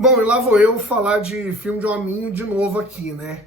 Bom, e lá vou eu falar de filme de hominho de novo aqui, né?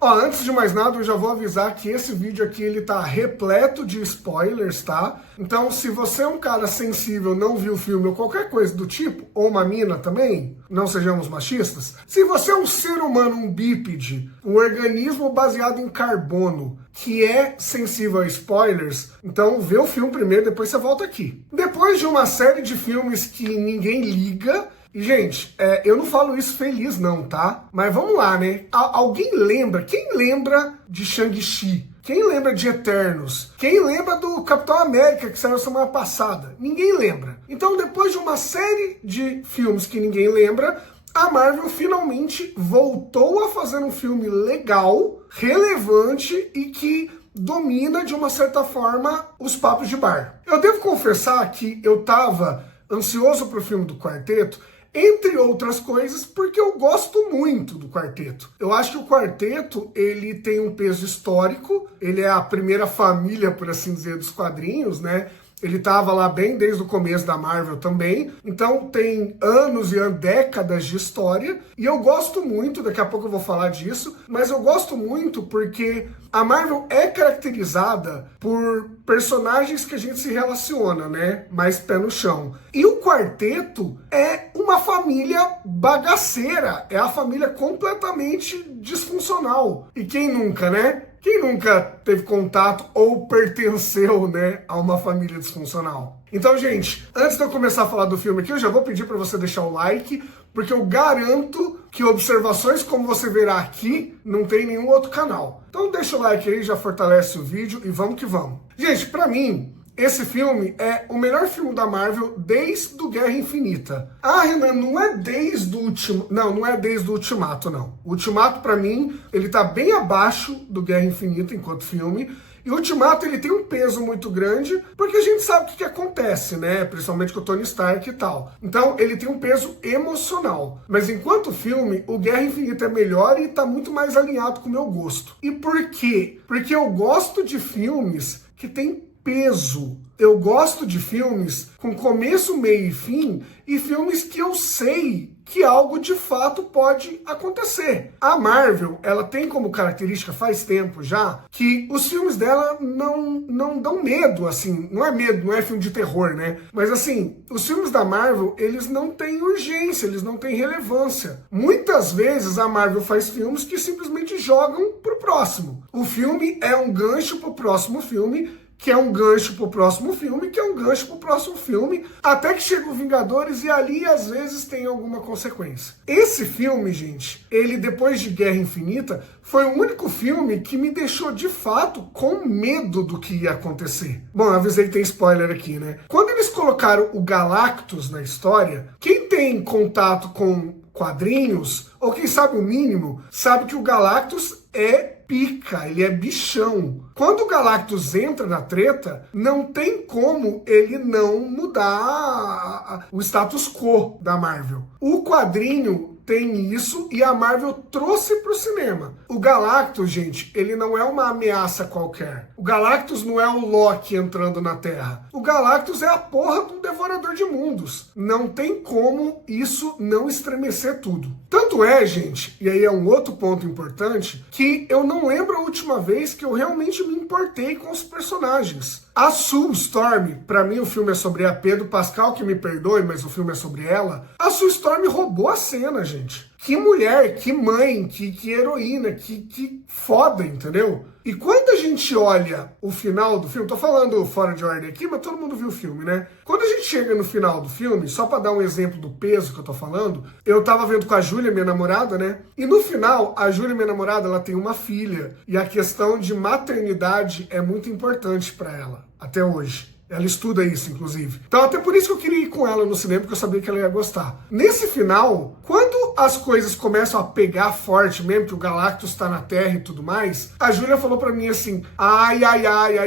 Ó, antes de mais nada, eu já vou avisar que esse vídeo aqui, ele tá repleto de spoilers, tá? Então, se você é um cara sensível, não viu o filme ou qualquer coisa do tipo, ou uma mina também, não sejamos machistas, se você é um ser humano, um bípede, um organismo baseado em carbono, que é sensível a spoilers, então vê o filme primeiro, depois você volta aqui. Depois de uma série de filmes que ninguém liga, e, gente, eu não falo isso feliz não, tá? Mas vamos lá, né? Alguém lembra? Quem lembra de Shang-Chi? Quem lembra de Eternos? Quem lembra do Capitão América, que saiu semana passada? Ninguém lembra. Então, depois de uma série de filmes que ninguém lembra, a Marvel finalmente voltou a fazer um filme legal, relevante e que domina, de uma certa forma, os papos de bar. Eu devo confessar que eu tava ansioso pro filme do Quarteto, entre outras coisas, porque eu gosto muito do Quarteto. Eu acho que o Quarteto, ele tem um peso histórico, ele é a primeira família, por assim dizer, dos quadrinhos, né? Ele estava lá bem desde o começo da Marvel também, então tem anos e décadas de história, e eu gosto muito, daqui a pouco eu vou falar disso, mas eu gosto muito porque a Marvel é caracterizada por personagens que a gente se relaciona, né? Mais pé no chão. E o Quarteto é uma família bagaceira, é a família completamente disfuncional. E quem nunca, né? Quem nunca teve contato ou pertenceu, né, a uma família disfuncional? Então, gente, antes de eu começar a falar do filme aqui, eu já vou pedir para você deixar o like, porque eu garanto que observações como você verá aqui não tem em nenhum outro canal. Então deixa o like aí, já fortalece o vídeo e vamos que vamos. Gente, para mim, esse filme é o melhor filme da Marvel desde o Guerra Infinita. Ah, Renan, não é desde o Ultimato. Não é desde o Ultimato, não. O Ultimato, pra mim, ele tá bem abaixo do Guerra Infinita enquanto filme. E o Ultimato, ele tem um peso muito grande, porque a gente sabe o que acontece, né? Principalmente com o Tony Stark e tal. Então, ele tem um peso emocional. Mas enquanto filme, o Guerra Infinita é melhor e tá muito mais alinhado com o meu gosto. E por quê? Porque eu gosto de filmes que tem peso. Eu gosto de filmes com começo, meio e fim, e filmes que eu sei que algo de fato pode acontecer. A Marvel, ela tem como característica, faz tempo já, que os filmes dela não dão medo, assim, não é medo, não é filme de terror, né? Mas assim, os filmes da Marvel, eles não têm urgência, eles não têm relevância. Muitas vezes a Marvel faz filmes que simplesmente jogam pro próximo. O filme é um gancho pro próximo filme, que é um gancho pro próximo filme, que é um gancho pro próximo filme, até que chega o Vingadores e ali às vezes tem alguma consequência. Esse filme, gente, ele depois de Guerra Infinita, foi o único filme que me deixou de fato com medo do que ia acontecer. Bom, eu avisei que tem spoiler aqui, né? Quando eles colocaram o Galactus na história, quem tem contato com quadrinhos, ou quem sabe o mínimo, sabe que o Galactus é pica, ele é bichão. Quando o Galactus entra na treta, não tem como ele não mudar o status quo da Marvel. O quadrinho tem isso e a Marvel trouxe para o cinema. O Galactus, gente, ele não é uma ameaça qualquer. O Galactus não é o Loki entrando na Terra. O Galactus é a porra do Devorador de Mundos. Não tem como isso não estremecer tudo. Tanto é, gente, e aí é um outro ponto importante, que eu não lembro a última vez que eu realmente me importei com os personagens. A Sue Storm, pra mim o filme é sobre a Pedro Pascal, que me perdoe, mas o filme é sobre ela. A Sue Storm roubou a cena, gente. Que mulher, que mãe, que heroína, que foda, entendeu? E quando a gente olha o final do filme, tô falando fora de ordem aqui, mas todo mundo viu o filme, né? Quando a gente chega no final do filme, só pra dar um exemplo do peso que eu tô falando, eu tava vendo com a Júlia, minha namorada, né? E no final, a Júlia, minha namorada, ela tem uma filha. E a questão de maternidade é muito importante pra ela, até hoje. Ela estuda isso, inclusive. Então, até por isso que eu queria ir com ela no cinema, porque eu sabia que ela ia gostar. Nesse final, quando as coisas começam a pegar forte mesmo, que o Galactus tá na Terra e tudo mais, a Júlia falou pra mim assim, ai,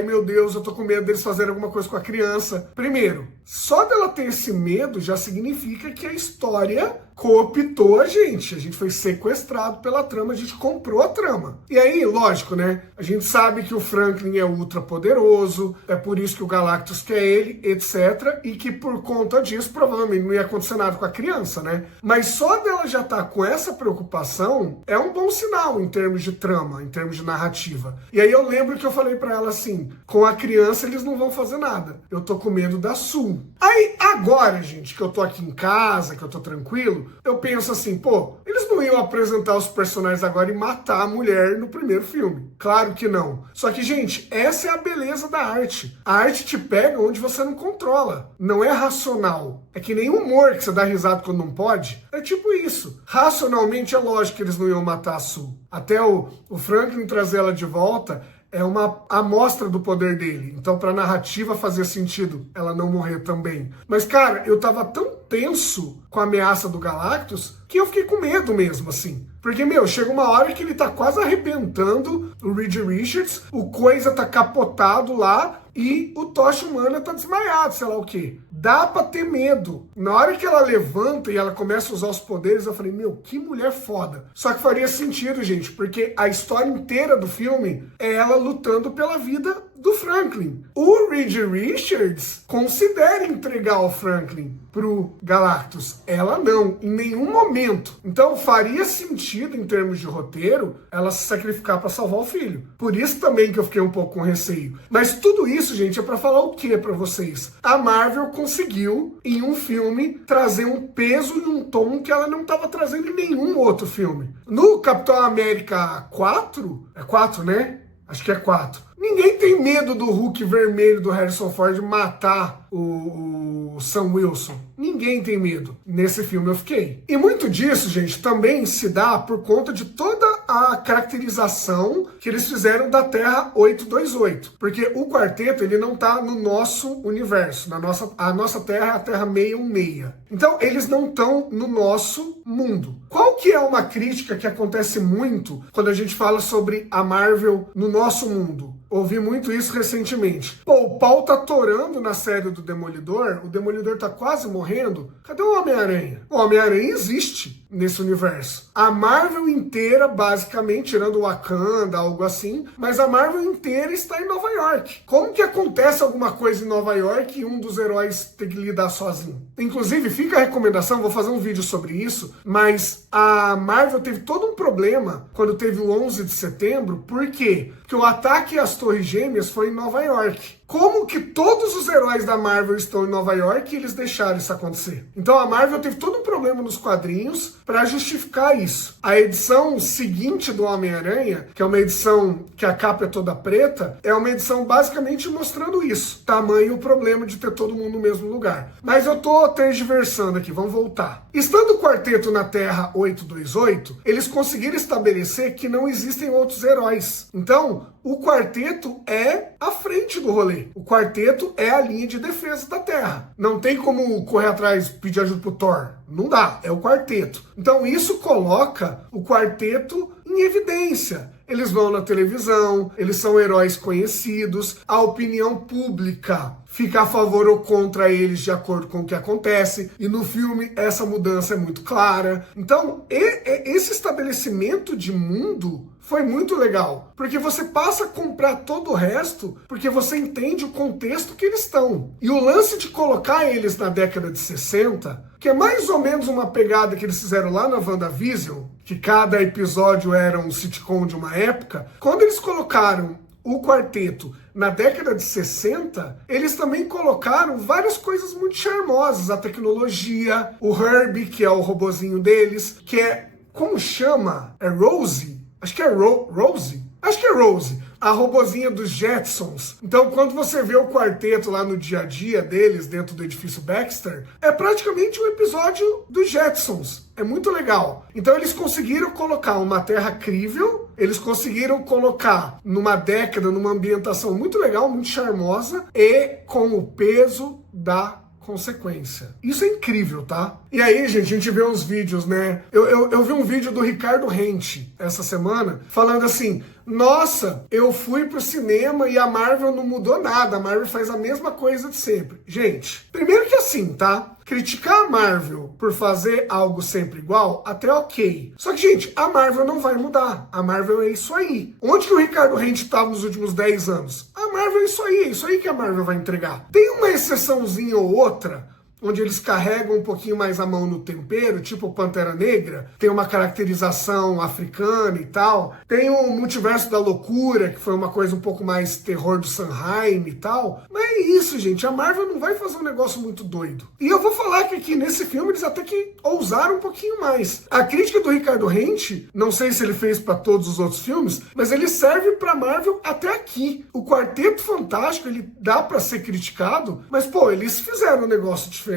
meu Deus, eu tô com medo deles fazerem alguma coisa com a criança. Primeiro, só dela ter esse medo já significa que a história cooptou a gente foi sequestrado pela trama, a gente comprou a trama. E aí, lógico, né, a gente sabe que o Franklin é ultra poderoso, é por isso que o Galactus quer ele, etc, e que por conta disso, provavelmente não ia acontecer nada com a criança, né, mas só dela já tá com essa preocupação, é um bom sinal em termos de trama, em termos de narrativa. E aí eu lembro que eu falei pra ela assim, com a criança eles não vão fazer nada, eu tô com medo da Sue. Aí, agora, gente, que eu tô aqui em casa, que eu tô tranquilo, eu penso assim, pô, eles não iam apresentar os personagens agora e matar a mulher no primeiro filme. Claro que não. Só que, gente, essa é a beleza da arte. A arte te pega onde você não controla. Não é racional. É que nem humor que você dá risada quando não pode. É tipo isso. Racionalmente é lógico que eles não iam matar a Sue. Até o Franklin trazer ela de volta é uma amostra do poder dele. Então, pra narrativa fazer sentido ela não morrer também. Mas, cara, eu tava tão tenso com a ameaça do Galactus que eu fiquei com medo mesmo, assim. Porque, meu, chega uma hora que ele tá quase arrebentando o Reed Richards, o Coisa tá capotado lá e o Tocha Humana tá desmaiado, sei lá o quê. Dá pra ter medo. Na hora que ela levanta e ela começa a usar os poderes, eu falei, meu, que mulher foda. Só que faria sentido, gente, porque a história inteira do filme é ela lutando pela vida do Franklin. O Reed Richards considera entregar o Franklin pro Galactus. Ela não, em nenhum momento. Então faria sentido, em termos de roteiro, ela se sacrificar para salvar o filho. Por isso também que eu fiquei um pouco com receio. Mas tudo isso, gente, é para falar o que para vocês? A Marvel conseguiu, em um filme, trazer um peso e um tom que ela não estava trazendo em nenhum outro filme. No Capitão América 4, é 4, né? Acho que é 4. Ninguém tem medo do Hulk vermelho do Harrison Ford matar o Sam Wilson. Ninguém tem medo. Nesse filme eu fiquei. E muito disso, gente, também se dá por conta de toda a caracterização que eles fizeram da Terra 828. Porque o quarteto, ele não tá no nosso universo. A nossa Terra é a Terra 616. Então, eles não estão no nosso mundo. Qual que é uma crítica que acontece muito quando a gente fala sobre a Marvel no nosso mundo? Ouvi muito isso recentemente. Pô, o pau tá torando na série do Demolidor, o Demolidor tá quase morrendo. Cadê o Homem-Aranha? O Homem-Aranha existe nesse universo. A Marvel inteira, basicamente, tirando o Wakanda, algo assim, mas a Marvel inteira está em Nova York. Como que acontece alguma coisa em Nova York e um dos heróis tem que lidar sozinho? Inclusive, fica a recomendação, vou fazer um vídeo sobre isso, mas a Marvel teve todo um problema quando teve o 11 de setembro. Por quê? Porque o ataque às Torres Gêmeas foi em Nova York. Como que todos os heróis da Marvel estão em Nova York e eles deixaram isso acontecer? Então a Marvel teve todo um problema nos quadrinhos para justificar isso. A edição seguinte do Homem-Aranha, que é uma edição que a capa é toda preta, é uma edição basicamente mostrando isso. Tamanho o problema de ter todo mundo no mesmo lugar. Mas eu tô tergiversando aqui, vamos voltar. Estando o quarteto na Terra 828, eles conseguiram estabelecer que não existem outros heróis. Então, o quarteto é a frente do rolê. O quarteto é a linha de defesa da Terra. Não tem como correr atrás, pedir ajuda pro Thor. Não dá, é o quarteto. Então isso coloca o quarteto em evidência. Eles vão na televisão, eles são heróis conhecidos, a opinião pública fica a favor ou contra eles de acordo com o que acontece, e no filme essa mudança é muito clara. Então, esse estabelecimento de mundo foi muito legal, porque você passa a comprar todo o resto, porque você entende o contexto que eles estão. E o lance de colocar eles na década de 60, que é mais ou menos uma pegada que eles fizeram lá na WandaVision, que cada episódio era um sitcom de uma época, quando eles colocaram o quarteto na década de 60, eles também colocaram várias coisas muito charmosas. A tecnologia, o Herbie, que é o robozinho deles, que é, como chama? É Rosie? Acho que é Rosie. Acho que é Rosie, a robozinha dos Jetsons. Então, quando você vê o quarteto lá no dia a dia deles, dentro do edifício Baxter, é praticamente um episódio dos Jetsons. É muito legal. Então, eles conseguiram colocar uma terra crível, eles conseguiram colocar numa década, numa ambientação muito legal, muito charmosa, e com o peso da consequência. Isso é incrível, tá? E aí, gente, a gente vê uns vídeos, né? Eu vi um vídeo do Ricardo Rente essa semana falando assim: nossa, eu fui pro cinema e a Marvel não mudou nada, a Marvel faz a mesma coisa de sempre. Gente, primeiro que assim, tá? Criticar a Marvel por fazer algo sempre igual, até ok. Só que, gente, a Marvel não vai mudar. A Marvel é isso aí. Onde que o Ricardo Rente estava nos últimos 10 anos? A Marvel é isso aí que a Marvel vai entregar. Tem uma exceçãozinha ou outra, onde eles carregam um pouquinho mais a mão no tempero, tipo Pantera Negra, tem uma caracterização africana e tal. Tem o Multiverso da Loucura, que foi uma coisa um pouco mais terror do Sanheim e tal. Mas é isso, gente, a Marvel não vai fazer um negócio muito doido. E eu vou falar que aqui nesse filme eles até que ousaram um pouquinho mais. A crítica do Ricardo Rente, não sei se ele fez para todos os outros filmes, mas ele serve pra Marvel até aqui. O Quarteto Fantástico, ele dá pra ser criticado, mas pô, eles fizeram um negócio diferente.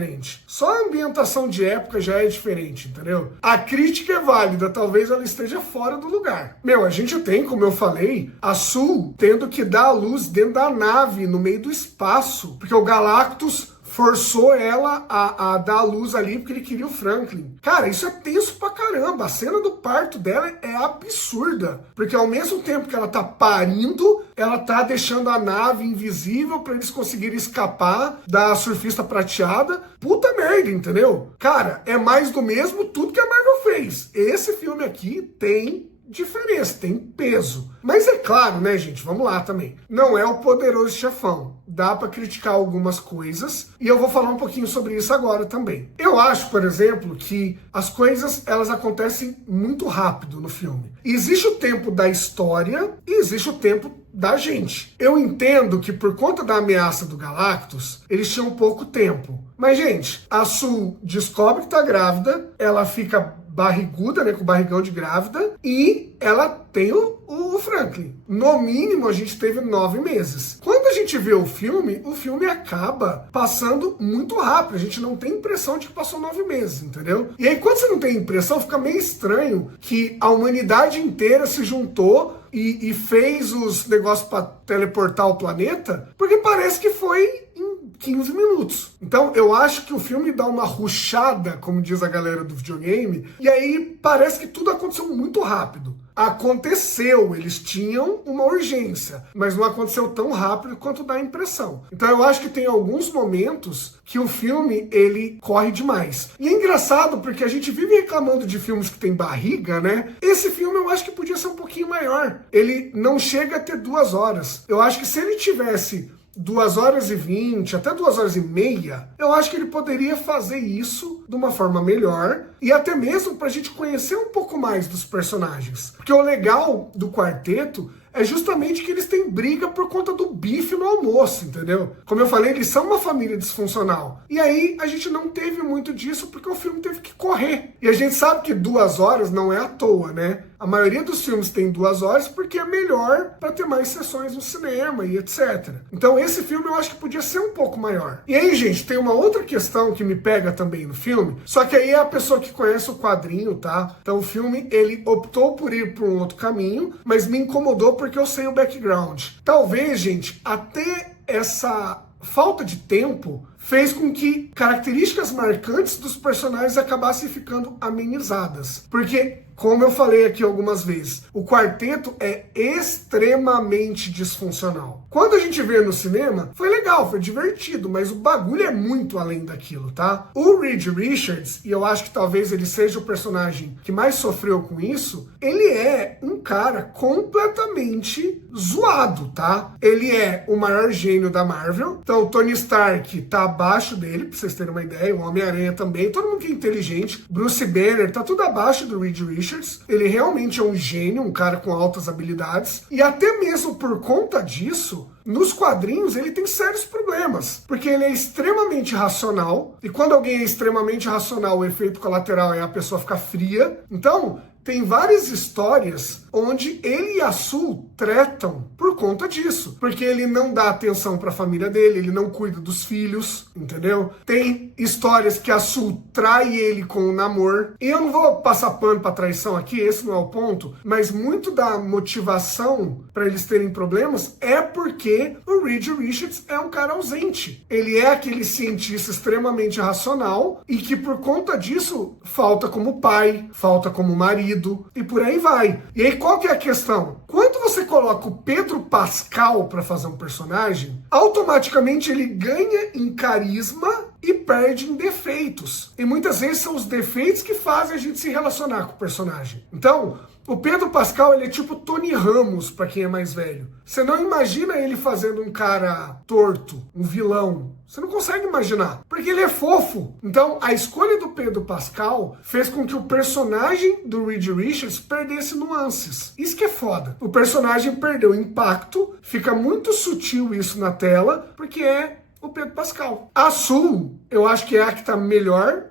Só a ambientação de época já é diferente, entendeu? A crítica é válida, talvez ela esteja fora do lugar. Meu, a gente tem, como eu falei, a Sul tendo que dar a luz dentro da nave, no meio do espaço, porque o Galactus forçou ela a dar a luz ali porque ele queria o Franklin. Cara, isso é tenso pra caramba. A cena do parto dela é absurda. Porque ao mesmo tempo que ela tá parindo, ela tá deixando a nave invisível pra eles conseguirem escapar da surfista prateada. Puta merda, entendeu? Cara, é mais do mesmo tudo que a Marvel fez. Esse filme aqui tem diferença, tem peso. Mas é claro, né, gente, vamos lá também. Não é o Poderoso Chefão. Dá pra criticar algumas coisas e eu vou falar um pouquinho sobre isso agora também. Eu acho, por exemplo, que as coisas, elas acontecem muito rápido no filme. Existe o tempo da história e existe o tempo da gente. Eu entendo que por conta da ameaça do Galactus, eles tinham pouco tempo. Mas, gente, a Sul descobre que tá grávida, ela fica barriguda, né, com barrigão de grávida, e ela tem o Franklin. No mínimo, a gente teve 9 meses. Quando a gente vê o filme acaba passando muito rápido. A gente não tem impressão de que passou 9 meses, entendeu? E aí, quando você não tem impressão, fica meio estranho que a humanidade inteira se juntou e fez os negócios para teleportar o planeta, porque parece que foi em 15 minutos. Então, eu acho que o filme dá uma rushada, como diz a galera do videogame, e aí parece que tudo aconteceu muito rápido. Aconteceu, eles tinham uma urgência, mas não aconteceu tão rápido quanto dá a impressão. Então eu acho que tem alguns momentos que o filme, ele corre demais. E é engraçado porque a gente vive reclamando de filmes que tem barriga, né? Esse filme eu acho que podia ser um pouquinho maior. Ele não chega a ter 2 horas. Eu acho que se ele tivesse 2h20, até 2h30, eu acho que ele poderia fazer isso de uma forma melhor e até mesmo pra gente conhecer um pouco mais dos personagens. Porque o legal do quarteto é justamente que eles têm briga por conta do bife no almoço, entendeu? Como eu falei, eles são uma família disfuncional. E aí a gente não teve muito disso porque o filme teve que correr. E a gente sabe que 2 horas não é à toa, né? A maioria dos filmes tem 2 horas porque é melhor para ter mais sessões no cinema e etc. Então esse filme eu acho que podia ser um pouco maior. E aí, gente, tem uma outra questão que me pega também no filme, só que aí é a pessoa que conhece o quadrinho, tá? Então o filme, ele optou por ir por um outro caminho, mas me incomodou porque eu sei o background. Talvez, gente, até essa falta de tempo fez com que características marcantes dos personagens acabassem ficando amenizadas. Porque, como eu falei aqui algumas vezes, o quarteto é extremamente disfuncional. Quando a gente vê no cinema, foi legal, foi divertido, mas o bagulho é muito além daquilo, tá? O Reed Richards, e eu acho que talvez ele seja o personagem que mais sofreu com isso, ele é um cara completamente zoado, tá? Ele é o maior gênio da Marvel, então o Tony Stark tá abaixo dele, pra vocês terem uma ideia, o Homem-Aranha também, todo mundo que é inteligente, Bruce Banner, tá tudo abaixo do Reed Richards, ele realmente é um gênio, um cara com altas habilidades, e até mesmo por conta disso, nos quadrinhos ele tem sérios problemas, porque ele é extremamente racional, e quando alguém é extremamente racional, o efeito colateral é a pessoa ficar fria, então tem várias histórias onde ele e a Sue tretam por conta disso. Porque ele não dá atenção para a família dele, ele não cuida dos filhos, entendeu? Tem histórias que a Sue trai ele com o namoro. E eu não vou passar pano para traição aqui, esse não é o ponto, mas muito da motivação para eles terem problemas é porque o Reed Richards é um cara ausente. Ele é aquele cientista extremamente racional e que por conta disso falta como pai, falta como marido e por aí vai. E aí qual que é a questão? Quando você coloca o Pedro Pascal para fazer um personagem, automaticamente ele ganha em carisma e perde em defeitos. E muitas vezes são os defeitos que fazem a gente se relacionar com o personagem. Então, o Pedro Pascal, ele é tipo Tony Ramos, pra quem é mais velho. Você não imagina ele fazendo um cara torto, um vilão. Você não consegue imaginar, porque ele é fofo. Então, a escolha do Pedro Pascal fez com que o personagem do Reed Richards perdesse nuances. Isso que é foda. O personagem perdeu impacto, fica muito sutil isso na tela, porque é o Pedro Pascal. A Sue, eu acho que é a que tá melhor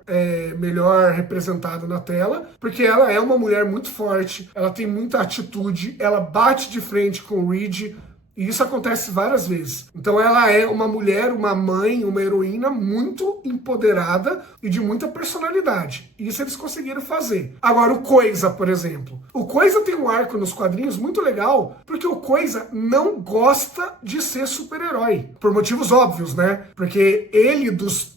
representada na tela, porque ela é uma mulher muito forte, ela tem muita atitude, ela bate de frente com o Reed, e isso acontece várias vezes. Então ela é uma mulher, uma mãe, uma heroína muito empoderada e de muita personalidade. Isso eles conseguiram fazer. Agora o Coisa, por exemplo. O Coisa tem um arco nos quadrinhos muito legal, porque o Coisa não gosta de ser super-herói. Por motivos óbvios, né? Porque ele, dos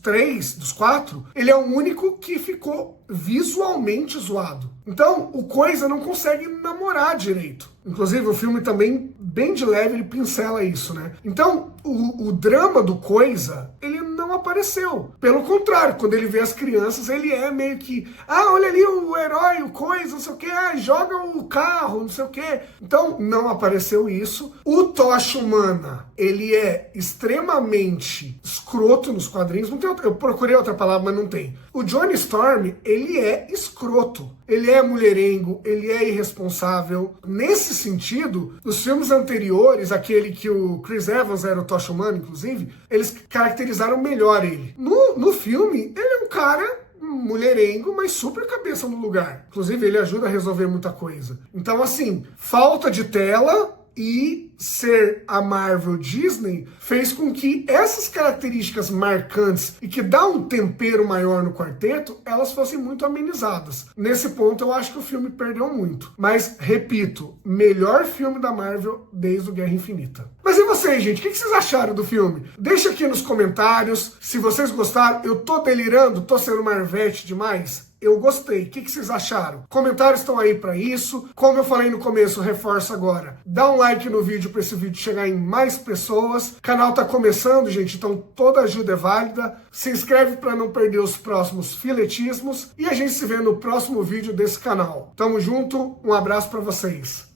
quatro, ele é o único que ficou visualmente zoado. Então, o Coisa não consegue namorar direito. Inclusive, o filme também, bem de leve, ele pincela isso, né? Então, o drama do Coisa, ele não apareceu. Pelo contrário, quando ele vê as crianças, ele é meio que... Ah, olha ali o herói, o Coisa, não sei o quê. Ah, joga o carro, não sei o quê. Então, não apareceu isso. O Tocha Humana, ele é extremamente escroto nos quadrinhos. Não tem outra, eu procurei outra palavra, mas não tem. O Johnny Storm, ele é escroto. Ele é mulherengo, ele é irresponsável. Nesse sentido, os filmes anteriores, aquele que o Chris Evans era o Tocha Humana, inclusive, eles caracterizaram melhor ele. No filme, ele é um cara mulherengo, mas super cabeça no lugar. Inclusive, ele ajuda a resolver muita coisa. Então, assim, falta de tela e ser a Marvel Disney fez com que essas características marcantes e que dá um tempero maior no quarteto, elas fossem muito amenizadas. Nesse ponto eu acho que o filme perdeu muito. Mas, repito, melhor filme da Marvel desde o Guerra Infinita. Mas e vocês, gente? O que vocês acharam do filme? Deixa aqui nos comentários. Se vocês gostaram, eu tô delirando? Tô sendo Marvete demais? Eu gostei. O que vocês acharam? Comentários estão aí para isso. Como eu falei no começo, reforço agora. Dá um like no vídeo para esse vídeo chegar em mais pessoas. O canal tá começando, gente, então toda ajuda é válida. Se inscreve para não perder os próximos filetismos. E a gente se vê no próximo vídeo desse canal. Tamo junto, um abraço para vocês.